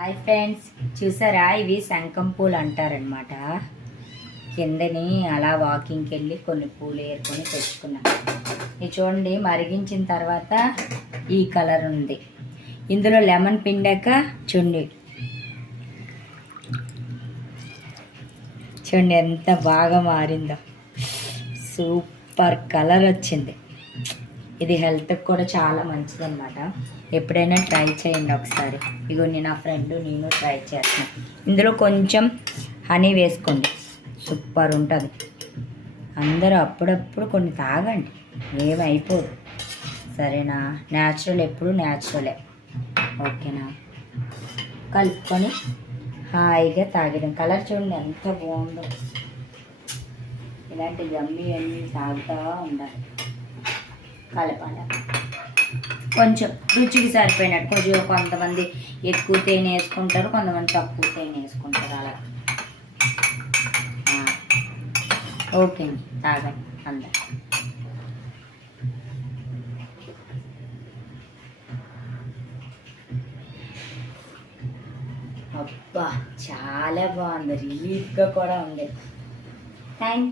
Hi friends, చూసారా? ఇవి శంఖం పూలు అంటారనమాట. కిందని అలా వాకింగ్కి వెళ్ళి కొన్ని పూలు ఏరుకొని తెచ్చుకున్నాను. ఇది చూడండి, మరిగించిన తర్వాత ఈ కలర్ ఉంది. ఇందులో లెమన్ పిండాక చూడండి ఎంత బాగా మారిందో. సూపర్ కలర్ వచ్చింది. ఇది హెల్త్కి కూడా చాలా మంచిదన్నమాట. ఎప్పుడైనా ట్రై చేయండి ఒకసారి. ఇగో నా ఫ్రెండ్ నేను ట్రై చేస్తాను. ఇందులో కొంచెం హనీ వేసుకోండి, సూపర్ ఉంటుంది. అందరూ అప్పుడప్పుడు కొన్ని తాగండి, ఏమైపోదు. సరేనా? న్యాచురల్, ఎప్పుడు న్యాచురలే. ఓకేనా? కలుపుకొని హాయిగా తాగడం. కలర్ చూడండి ఎంత బాగుందో. ఇలాంటి యమ్మీ అన్నీ తాగుతూ ఉండాలి. కలపాలి కొంచెం రుచికి సరిపోయినట్టు. కొంచెం కొంతమంది ఎక్కువ తేనె వేసుకుంటారు, కొంతమంది తక్కువ తేనె వేసుకుంటారు. అలా ఓకే అండి, తాగండి అందరు. అబ్బా, చాలా బాగుంది. రిలీఫ్గా కూడా ఉంది. థ్యాంక్